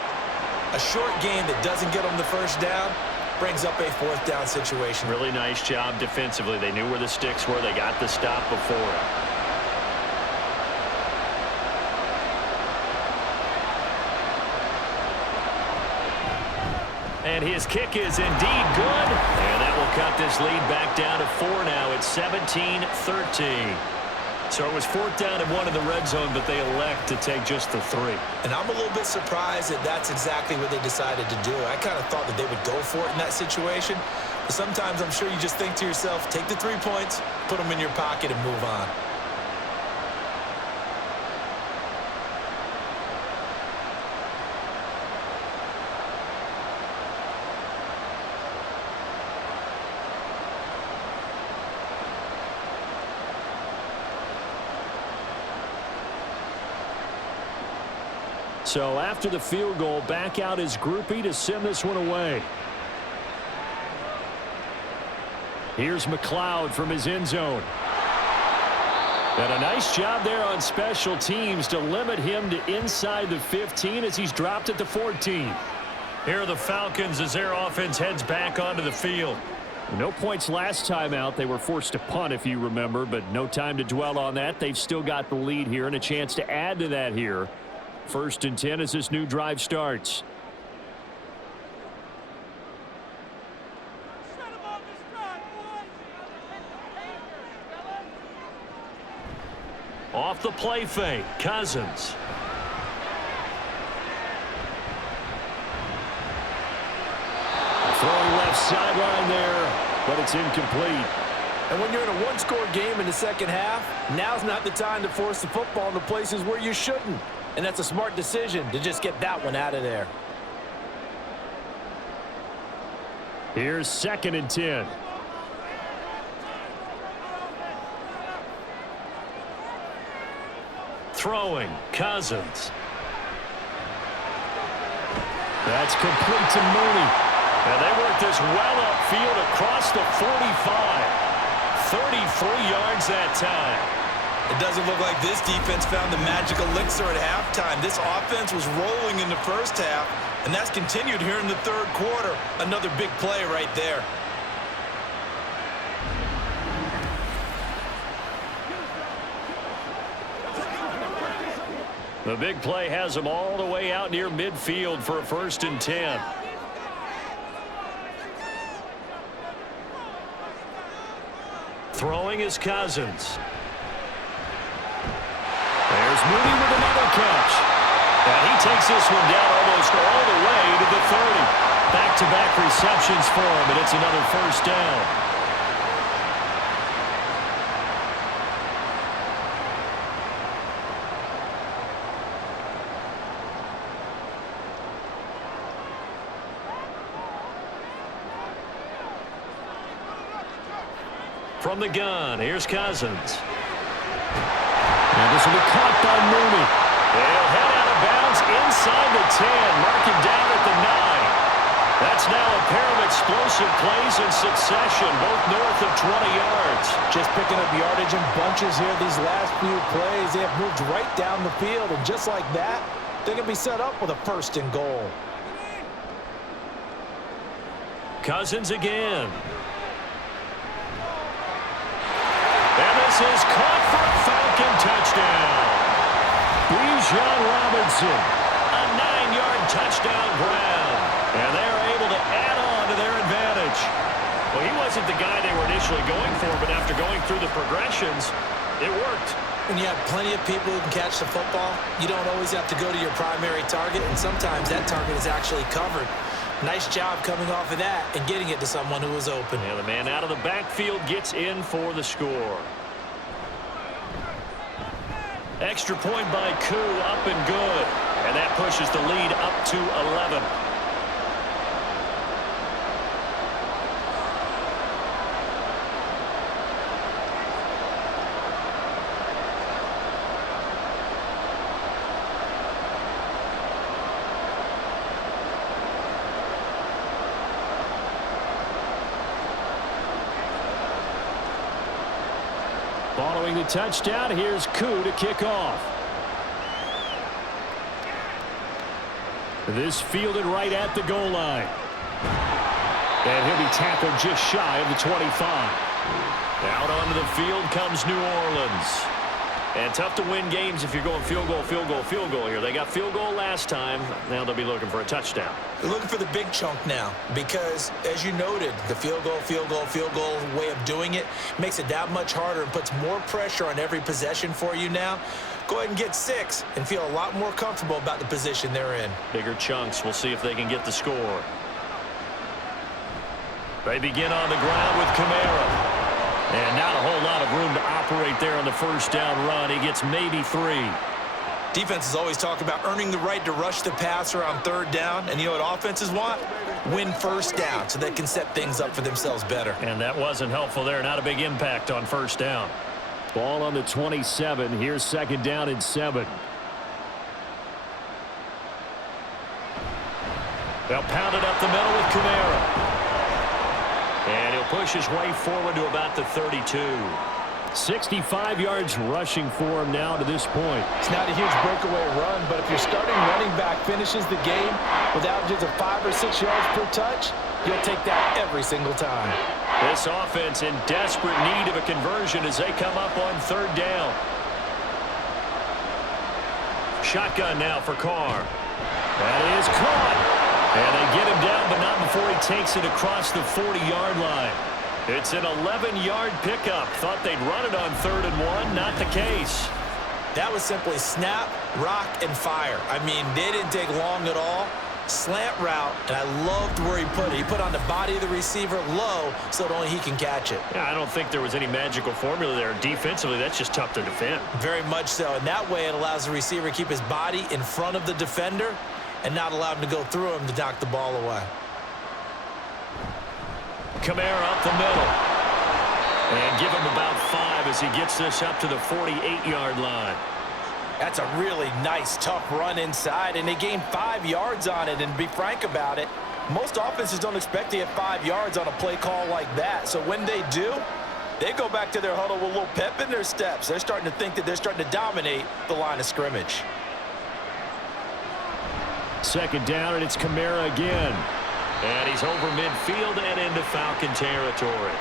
A short gain that doesn't get them the first down brings up a 4th down situation. Really nice job defensively. They knew where the sticks were. They got the stop before it. And his kick is indeed good. And that will cut this lead back down to 4 now. It's 17-13. So it was 4th down and 1 in the red zone, but they elect to take just the 3. And I'm a little bit surprised that that's exactly what they decided to do. I kind of thought that they would go for it in that situation. But sometimes I'm sure you just think to yourself, take the 3 points, put them in your pocket, and move on. So after the field goal, back out his groupie to send this one away. Here's McLeod from his end zone. And a nice job there on special teams to limit him to inside the 15 as he's dropped at the 14. Here are the Falcons as their offense heads back onto the field. No points last time out. They were forced to punt, if you remember, but no time to dwell on that. They've still got the lead here and a chance to add to that here. 1st and 10 as this new drive starts. Off the play fake, Cousins. Throwing left sideline there, but it's incomplete. And when you're in a 1-score game in the second half, now's not the time to force the football in the places where you shouldn't. And that's a smart decision to just get that one out of there. Here's 2nd and 10. Throwing, Cousins. That's complete to Mooney. And they work this well upfield across the 45. 33 yards that time. It doesn't look like this defense found the magic elixir at halftime. This offense was rolling in the first half, and that's continued here in the 3rd quarter. Another big play right there. The big play has them all the way out near midfield for a 1st and 10. Throwing is Cousins. There's Mooney with another catch. And he takes this one down almost all the way to the 30. Back-to-back receptions for him, and it's another 1st down. From the gun, here's Cousins. And this will be caught by Mooney. They'll head out of bounds inside the 10. Mark him down at the 9. That's now a pair of explosive plays in succession, both north of 20 yards. Just picking up yardage in bunches here these last few plays. They have moved right down the field, and just like that, they're going to be set up with a 1st and goal. Cousins again. And this is caught for a Falcon touchdown. Bijan Robinson. A 9-yard touchdown ground. And they're able to add on to their advantage. Well, he wasn't the guy they were initially going for, but after going through the progressions, it worked. When you have plenty of people who can catch the football, you don't always have to go to your primary target, and sometimes that target is actually covered. Nice job coming off of that and getting it to someone who was open. And the man out of the backfield gets in for the score. Extra point by Koo, up and good. And that pushes the lead up to 11. Following the touchdown, here's Koo to kick off. This fielded right at the goal line. And he'll be tackled just shy of the 25. Out onto the field comes New Orleans. And tough to win games if you're going field goal, field goal, field goal here. They got field goal last time. Now they'll be looking for a touchdown. They're looking for the big chunk now because, as you noted, the field goal, field goal, field goal way of doing it makes it that much harder and puts more pressure on every possession for you now. Go ahead and get 6 and feel a lot more comfortable about the position they're in. Bigger chunks. We'll see if they can get the score. They begin on the ground with Kamara. And not a whole lot of room to operate there on the first down run. He gets maybe 3. Defenses always talk about earning the right to rush the passer on 3rd down. And you know what offenses want? Win first down so they can set things up for themselves better. And that wasn't helpful there. Not a big impact on first down. Ball on the 27. Here's 2nd down and 7. They'll pound it up the middle with Kamara. And he'll push his way forward to about the 32. 65 yards rushing for him now to this point. It's not a huge breakaway run, but if your starting running back finishes the game with averages of 5 or 6 yards per touch, you'll take that every single time. This offense in desperate need of a conversion as they come up on 3rd down. Shotgun now for Carr. That is caught. And they get him down, but not before he takes it across the 40-yard line. It's an 11-yard pickup. Thought they'd run it on 3rd and 1. Not the case. That was simply snap, rock, and fire. I mean, they didn't take long at all. Slant route, and I loved where he put it. He put on the body of the receiver low so that only he can catch it. Yeah, I don't think there was any magical formula there. Defensively, that's just tough to defend. Very much so. And that way it allows the receiver to keep his body in front of the defender and not allow him to go through him to knock the ball away. Kamara up the middle. And give him about 5 as he gets this up to the 48-yard line. That's a really nice, tough run inside, and they gained 5 yards on it. And to be frank about it, most offenses don't expect to get 5 yards on a play call like that. So when they do, they go back to their huddle with a little pep in their steps. They're starting to think that they're starting to dominate the line of scrimmage. 2nd down, and it's Kamara again. And he's over midfield and into Falcon territory.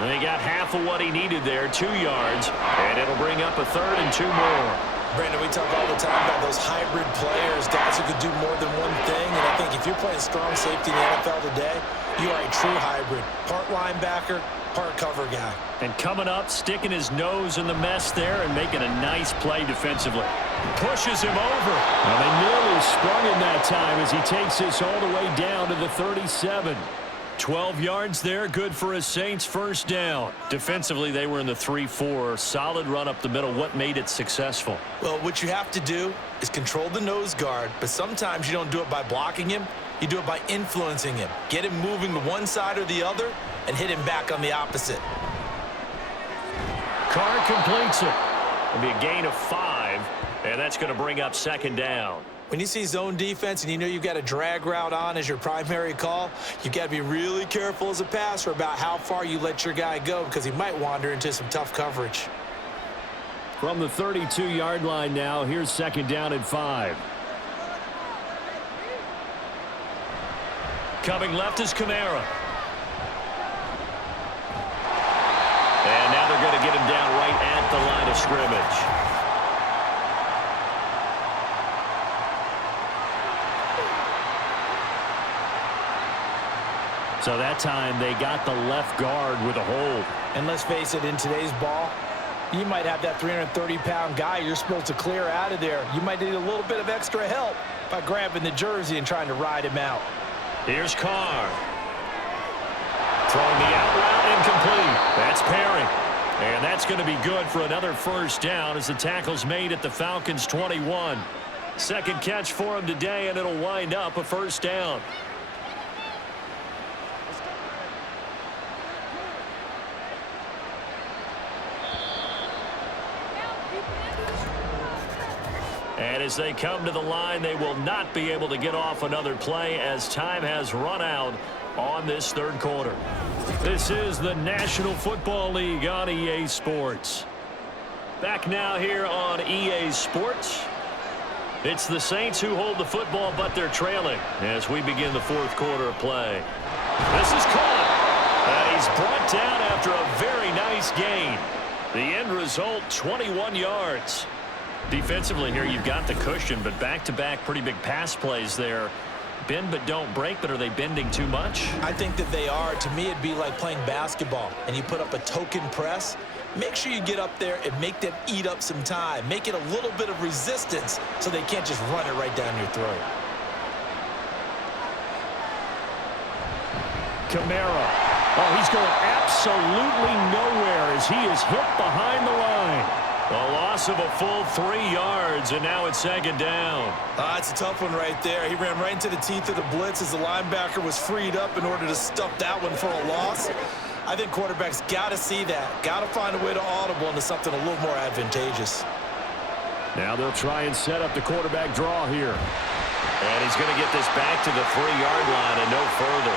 And they got half of what he needed there, 2 yards, and it'll bring up a 3rd and 2 more. Brandon, we talk all the time about those hybrid players, guys who could do more than one thing. And I think if you're playing strong safety in the NFL today, you are a true hybrid. Part linebacker, part cover guy. And coming up, sticking his nose in the mess there and making a nice play defensively. Pushes him over. Well, they nearly sprung him that time as he takes this all the way down to the 37. 12 yards there, good for a Saints first down. Defensively, they were in the 3-4. Solid run up the middle. What made it successful? Well, what you have to do is control the nose guard, but sometimes you don't do it by blocking him. You do it by influencing him. Get him moving to one side or the other and hit him back on the opposite. Carr completes it. It'll be a gain of 5, and that's going to bring up 2nd down. When you see zone defense and you know you've got a drag route on as your primary call, you've got to be really careful as a passer about how far you let your guy go because he might wander into some tough coverage. From the 32-yard line now, here's 2nd down and 5. Coming left is Kamara. And now they're going to get him down right at the line of scrimmage. So that time they got the left guard with a hold. And let's face it, in today's ball, you might have that 330-pound guy you're supposed to clear out of there. You might need a little bit of extra help by grabbing the jersey and trying to ride him out. Here's Carr. Throwing the out route incomplete. That's Perry. And that's going to be good for another first down as the tackle's made at the Falcons' 21. 2nd catch for him today, and it'll wind up a first down. And as they come to the line, they will not be able to get off another play as time has run out on this 3rd quarter. This is the National Football League on EA Sports. Back now here on EA Sports. It's the Saints who hold the football, but they're trailing as we begin the fourth quarter of play. This is caught. And he's brought down after a very nice gain. The end result, 21 yards. Defensively here, you've got the cushion, but back-to-back pretty big pass plays there. Bend but don't break, but are they bending too much? I think that they are. To me, it'd be like playing basketball, and you put up a token press. Make sure you get up there and make them eat up some time. Make it a little bit of resistance so they can't just run it right down your throat. Kamara. Oh, he's going absolutely nowhere as he is hit behind the line. A loss of a full 3 yards, and now it's second down. It's a tough one right there. He ran right into the teeth of the blitz as the linebacker was freed up in order to stuff that one for a loss. I think quarterbacks got to see that. Got to find a way to audible into something a little more advantageous. Now they'll try and set up the quarterback draw here. And he's going to get this back to the 3-yard line and no further.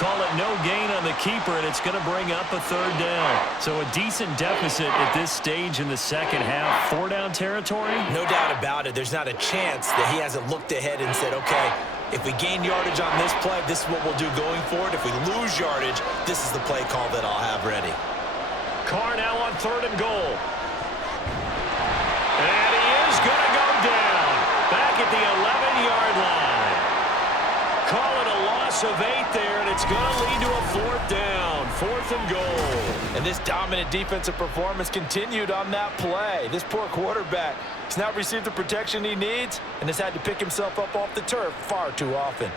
Call it no gain on the keeper, and it's going to bring up a third down. So a decent deficit at this stage in the second half. 4-down territory? No doubt about it. There's not a chance that he hasn't looked ahead and said, okay, if we gain yardage on this play, this is what we'll do going forward. If we lose yardage, this is the play call that I'll have ready. Carr now on 3rd and goal. And he is going to go down. Back at the 11-yard line. Call it a loss of 8 there, and it's going to lead to a 4th down. 4th and goal. And this dominant defensive performance continued on that play. This poor quarterback has not received the protection he needs and has had to pick himself up off the turf far too often.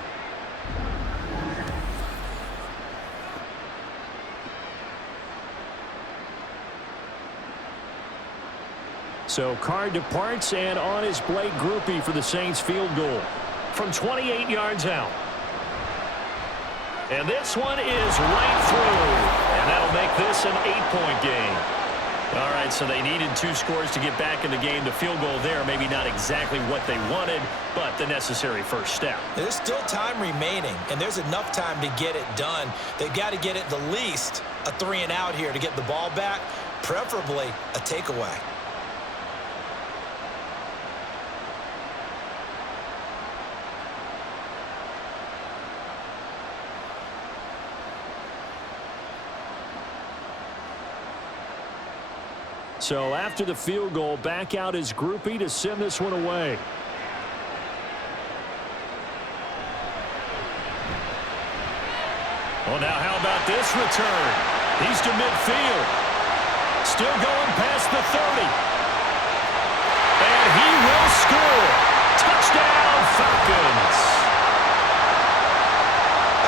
So Carr departs, and on is Blake Groupie for the Saints field goal from 28 yards out. And this one is right through, and that'll make this an 8-point game. All right, so they needed 2 scores to get back in the game. The field goal there, maybe not exactly what they wanted, but the necessary first step. There's still time remaining, and there's enough time to get it done. They've got to get it the least a 3-and-out here to get the ball back, preferably a takeaway. So after the field goal, back out is Groupie to send this one away. Well, now how about this return? He's to midfield. Still going past the 30. And he will score. Touchdown, Falcons.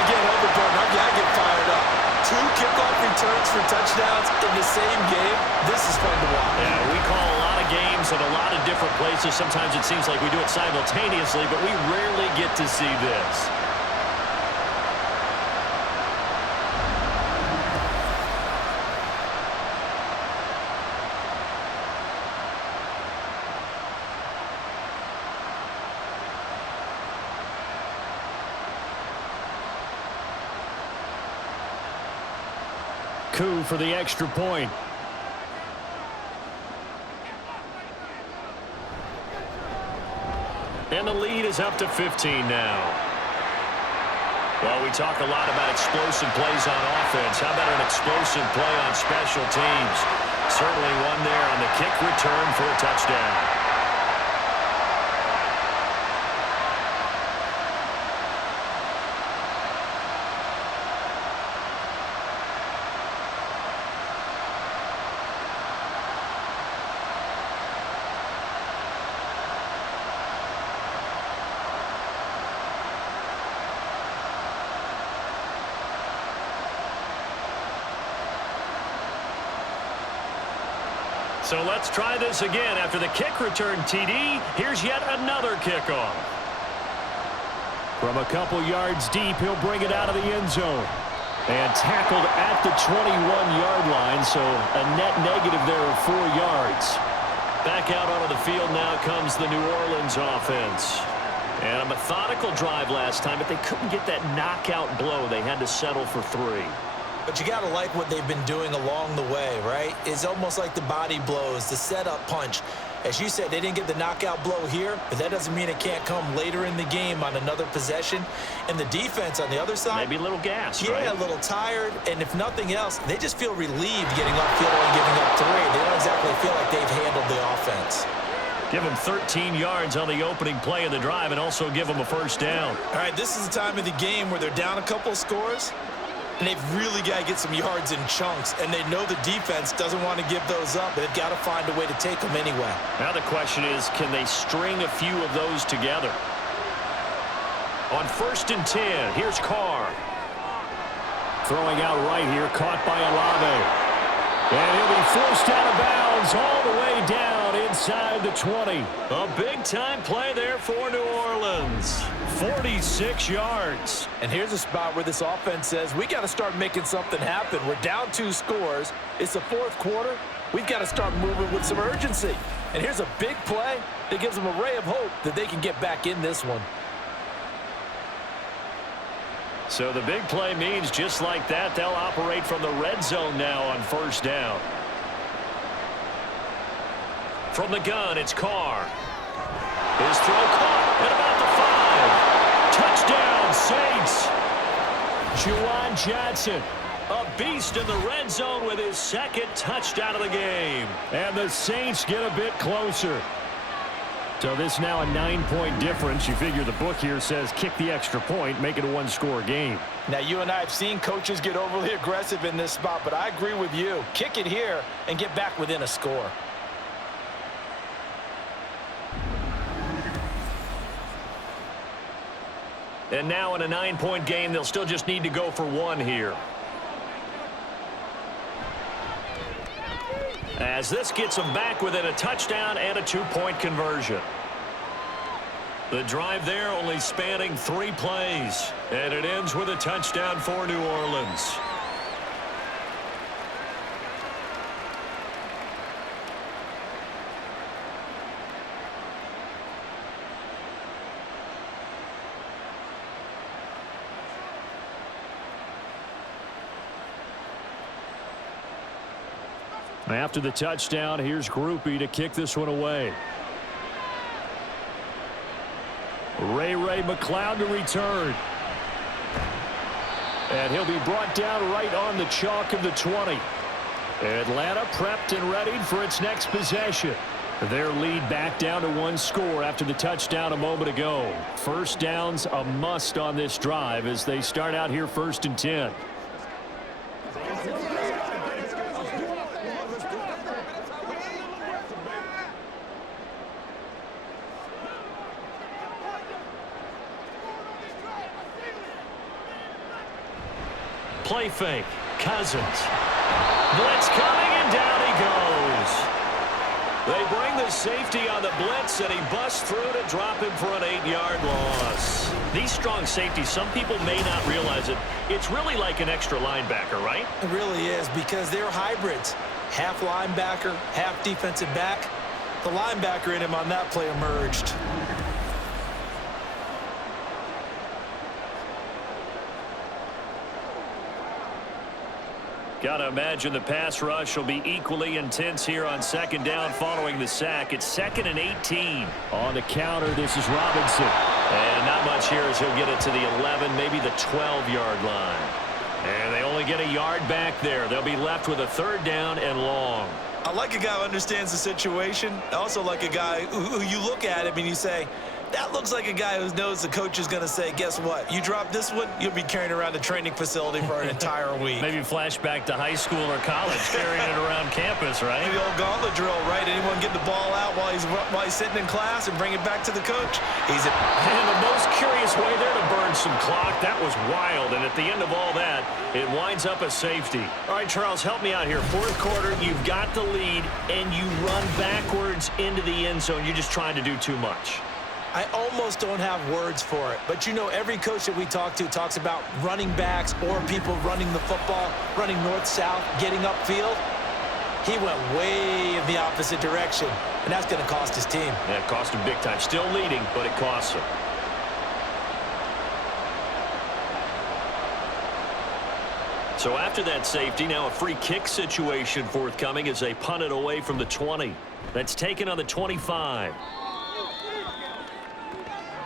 Again, Overburn, I get fired up. 2 kickoff returns for touchdowns in the same game. This is fun to watch. Yeah, we call a lot of games at a lot of different places. Sometimes it seems like we do it simultaneously, but we rarely get to see this. Coup for the extra point. And the lead is up to 15 now. Well, we talk a lot about explosive plays on offense. How about an explosive play on special teams? Certainly one there on the kick return for a touchdown. So let's try this again. After the kick return TD, here's yet another kickoff. From a couple yards deep, he'll bring it out of the end zone. And tackled at the 21-yard line, so a net negative there of 4 yards. Back out onto the field now comes the New Orleans offense. And a methodical drive last time, but they couldn't get that knockout blow. They had to settle for 3. But you got to like what they've been doing along the way, right? It's almost like the body blows, the setup punch. As you said, they didn't get the knockout blow here, but that doesn't mean it can't come later in the game on another possession. And the defense on the other side. Maybe a little gas, yeah, right? A little tired. And if nothing else, they just feel relieved getting upfield and giving up 3. They don't exactly feel like they've handled the offense. Give them 13 yards on the opening play of the drive and also give them a first down. All right, this is the time of the game where they're down a couple of scores. And they've really got to get some yards in chunks. And they know the defense doesn't want to give those up. But they've got to find a way to take them anyway. Now the question is, can they string a few of those together? On 1st and 10, here's Carr. Throwing out right here, caught by Olave. And he'll be forced out of bounds all the way down inside the 20. A big-time play there for New Orleans. 46 yards. And here's a spot where this offense says, we got to start making something happen. We're down 2 scores. It's the 4th quarter. We've got to start moving with some urgency. And here's a big play that gives them a ray of hope that they can get back in this one. So the big play means just like that, they'll operate from the red zone now on 1st down. From the gun, it's Carr. His throw caught at about the 5. Touchdown, Saints. Juwan Johnson, a beast in the red zone with his 2nd touchdown of the game. And the Saints get a bit closer. So this now a 9-point difference. You figure the book here says kick the extra point, make it a 1-score game. Now, you and I have seen coaches get overly aggressive in this spot, but I agree with you. Kick it here and get back within a score. And now in a 9-point game, they'll still just need to go for 1 here. As this gets them back within a touchdown and a 2-point conversion. The drive there only spanning 3 plays. And it ends with a touchdown for New Orleans. After the touchdown, here's Groupie to kick this one away. Ray McCloud to return. And he'll be brought down right on the chalk of the 20. Atlanta prepped and readied for its next possession. Their lead back down to 1 score after the touchdown a moment ago. 1st down's a must on this drive as they start out here 1st and 10. Play fake. Cousins. Blitz coming, and down he goes. They bring the safety on the blitz, and he busts through to drop him for an 8-yard loss. These strong safeties, some people may not realize it. It's really like an extra linebacker, right? It really is, because they're hybrids. Half linebacker, half defensive back. The linebacker in him on that play emerged. Got to imagine the pass rush will be equally intense here on 2nd down following the sack. It's 2nd and 18. On the counter, this is Robinson. And not much here as he'll get it to the 11, maybe the 12-yard line. And they only get a yard back there. They'll be left with a 3rd down and long. I like a guy who understands the situation. I also like a guy who you look at him and you say, that looks like a guy who knows the coach is going to say, guess what? You drop this one, you'll be carrying around the training facility for an entire week. Maybe flashback to high school or college, carrying it around campus, right? Maybe the old gauntlet drill, right? Anyone get the ball out while he's sitting in class and bring it back to the coach? And the most curious way there to burn some clock. That was wild. And at the end of all that, it winds up a safety. All right, Charles, help me out here. 4th quarter, you've got the lead, and you run backwards into the end zone. You're just trying to do too much. I almost don't have words for it. But, you know, every coach that we talk to talks about running backs or people running the football, running north-south, getting upfield. He went way in the opposite direction, and that's going to cost his team. Yeah, it cost him big time. Still leading, but it costs him. So after that safety, now a free kick situation forthcoming as they punt it away from the 20. That's taken on the 25.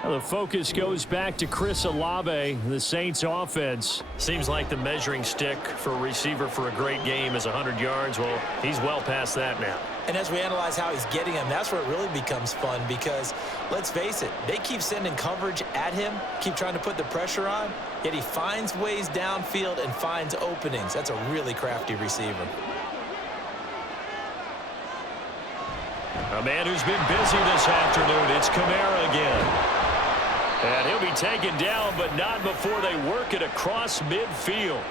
Now the focus goes back to Chris Olave, the Saints offense. Seems like the measuring stick for a receiver for a great game is 100 yards. Well, he's well past that now. And as we analyze how he's getting them, that's where it really becomes fun because, let's face it, they keep sending coverage at him, keep trying to put the pressure on, yet he finds ways downfield and finds openings. That's a really crafty receiver. A man who's been busy this afternoon, it's Kamara again. And he'll be taken down, but not before they work it across midfield.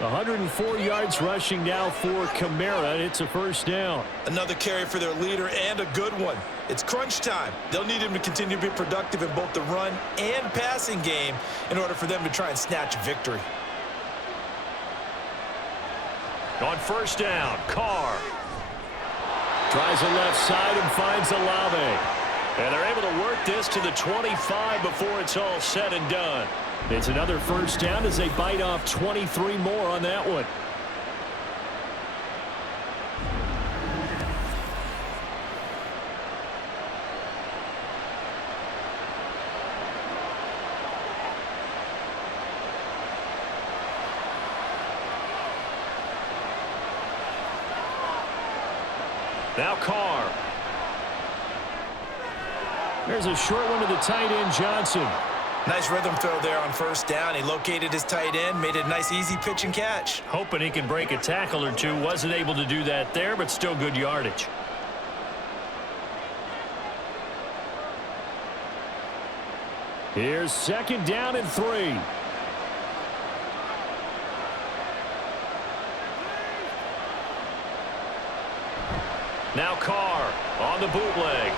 104 yards rushing now for Kamara. It's a first down. Another carry for their leader and a good one. It's crunch time. They'll need him to continue to be productive in both the run and passing game in order for them to try and snatch victory. On first down, Carr. Tries the left side and finds Olave. And they're able to work this to the 25 before it's all said and done. It's another first down as they bite off 23 more on that one. Now Carr. There's a short one to the tight end, Johnson. Nice rhythm throw there on first down. He located his tight end, made it a nice easy pitch and catch. Hoping he can break a tackle or two. Wasn't able to do that there, but still good yardage. Here's second down and 3. Now Carr on the bootleg.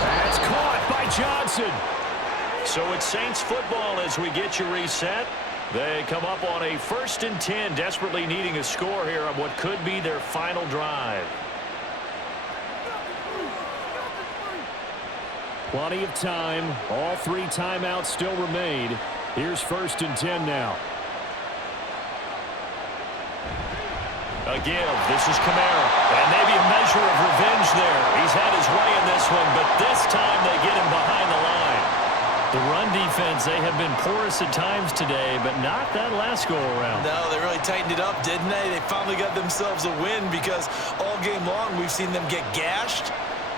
That's caught by Johnson. So it's Saints football as we get you reset. They come up on a 1st and 10, desperately needing a score here on what could be their final drive. Plenty of time. All 3 timeouts still remain. Here's 1st and 10 now. A give. This is Kamara. And maybe a measure of revenge there. He's had his way in this one, but this time they get him behind the line. The run defense, they have been porous at times today, but not that last go-around. No, they really tightened it up, didn't they? They finally got themselves a win because all game long we've seen them get gashed.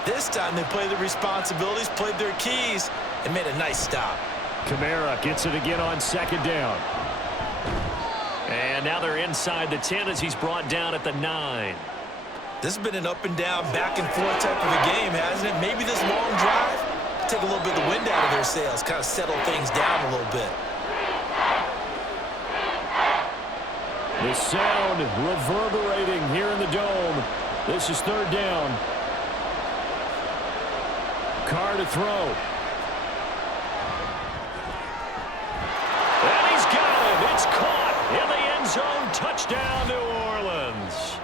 This time they played their responsibilities, played their keys, and made a nice stop. Kamara gets it again on second down. And now they're inside the 10 as he's brought down at the 9. This has been an up and down, back and forth type of a game, hasn't it? Maybe this long drive take a little bit of the wind out of their sails, kind of settle things down a little bit. The sound reverberating here in the dome. This is 3rd down. Carr to throw. And he's got him. It's caught in the end zone. Touchdown, New Orleans.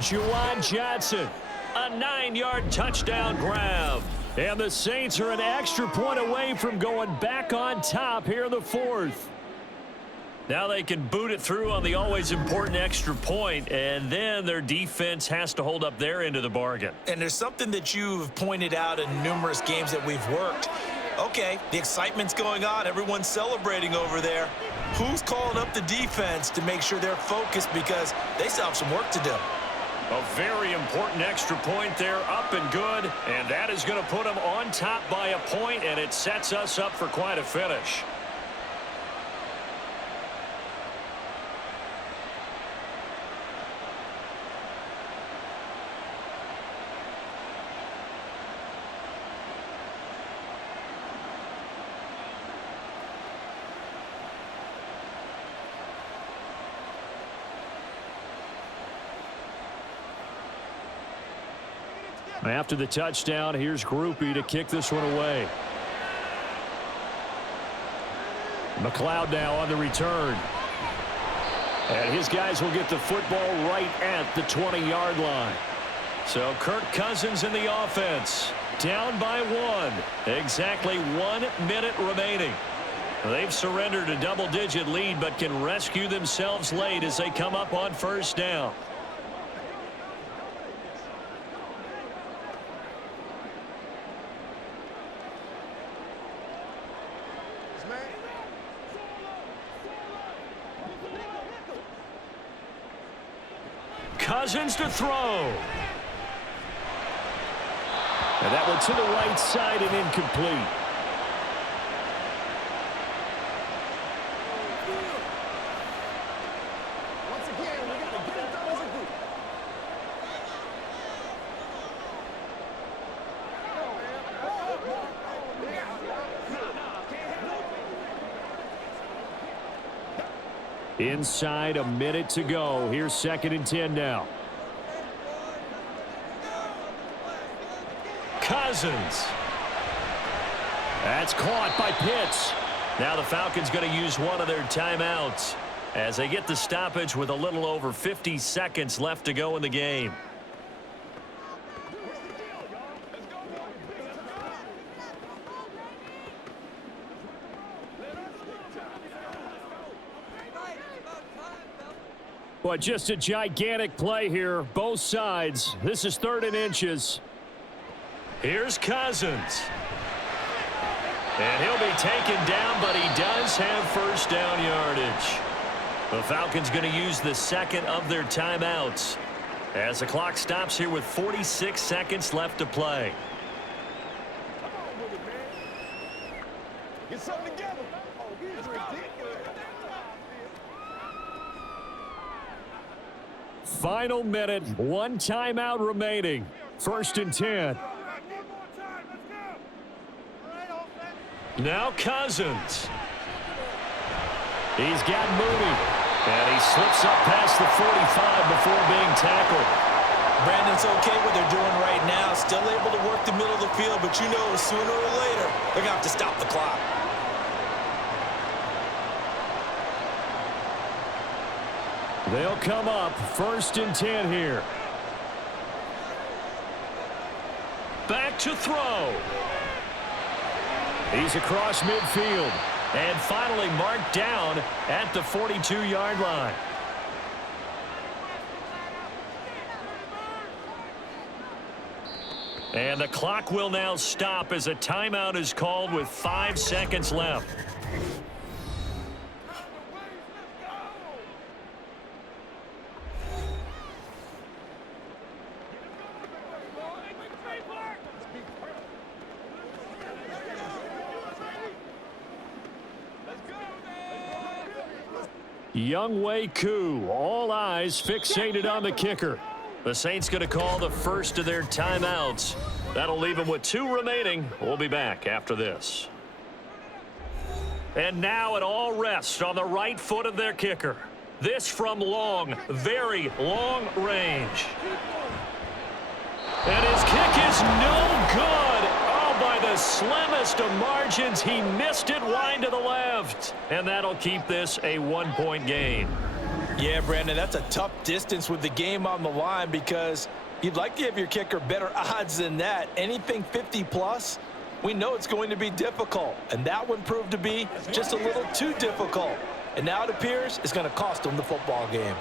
Juwan Johnson. A 9-yard touchdown grab. And the Saints are an extra point away from going back on top here in the 4th. Now they can boot it through on the always important extra point, and then their defense has to hold up their end of the bargain. And there's something that you've pointed out in numerous games that we've worked. Okay, the excitement's going on. Everyone's celebrating over there. Who's calling up the defense to make sure they're focused because they still have some work to do? A very important extra point there, up and good, and that is going to put them on top by a point, and it sets us up for quite a finish. After the touchdown, here's Groupie to kick this one away. McLeod now on the return. And his guys will get the football right at the 20-yard line. So Kirk Cousins in the offense. Down by 1. Exactly 1 minute remaining. They've surrendered a double-digit lead, but can rescue themselves late as they come up on first down. Cousins to throw. And that one to the right side and incomplete. Once again, we got to get it done as a group. Inside a minute to go. Here's 2nd and 10 now. Cousins. That's caught by Pitts. Now the Falcons going to use one of their timeouts as they get the stoppage with a little over 50 seconds left to go in the game. But just a gigantic play here, both sides. This is 3rd and inches. Here's Cousins. And he'll be taken down, but he does have first down yardage. The Falcons going to use the 2nd of their timeouts as the clock stops here with 46 seconds left to play. Come on with it, man. Get something together. Oh, he's ridiculous. Final minute, 1 timeout remaining. 1st and 10. Now Cousins. He's got moving. And he slips up past the 45 before being tackled. Brandon's okay what they're doing right now. Still able to work the middle of the field, but you know sooner or later they're going to have to stop the clock. They'll come up 1st and 10 here. Back to throw. He's across midfield. And finally marked down at the 42-yard line. And the clock will now stop as a timeout is called with 5 seconds left. Younghoe Koo, all eyes fixated on the kicker. The Saints going to call the first of their timeouts. That'll leave them with 2 remaining. We'll be back after this. And now it all rests on the right foot of their kicker. This from long, very long range. And his kick is no good. Oh, by the slimmest of margins, he missed it wide to the left. And that'll keep this a 1-point game. Yeah, Brandon, that's a tough distance with the game on the line because you'd like to give your kicker better odds than that. Anything 50-plus, we know it's going to be difficult. And that one proved to be just a little too difficult. And now it appears it's going to cost them the football game.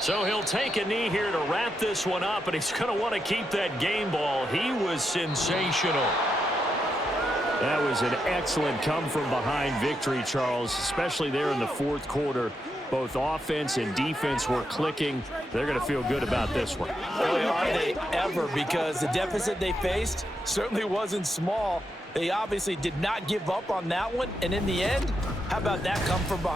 So he'll take a knee here to wrap this one up, and he's going to want to keep that game ball. He was sensational. That was an excellent come-from-behind victory, Charles, especially there in the 4th quarter. Both offense and defense were clicking. They're going to feel good about this one. Boy, are they ever, because the deficit they faced certainly wasn't small. They obviously did not give up on that one, and in the end, how about that come from behind?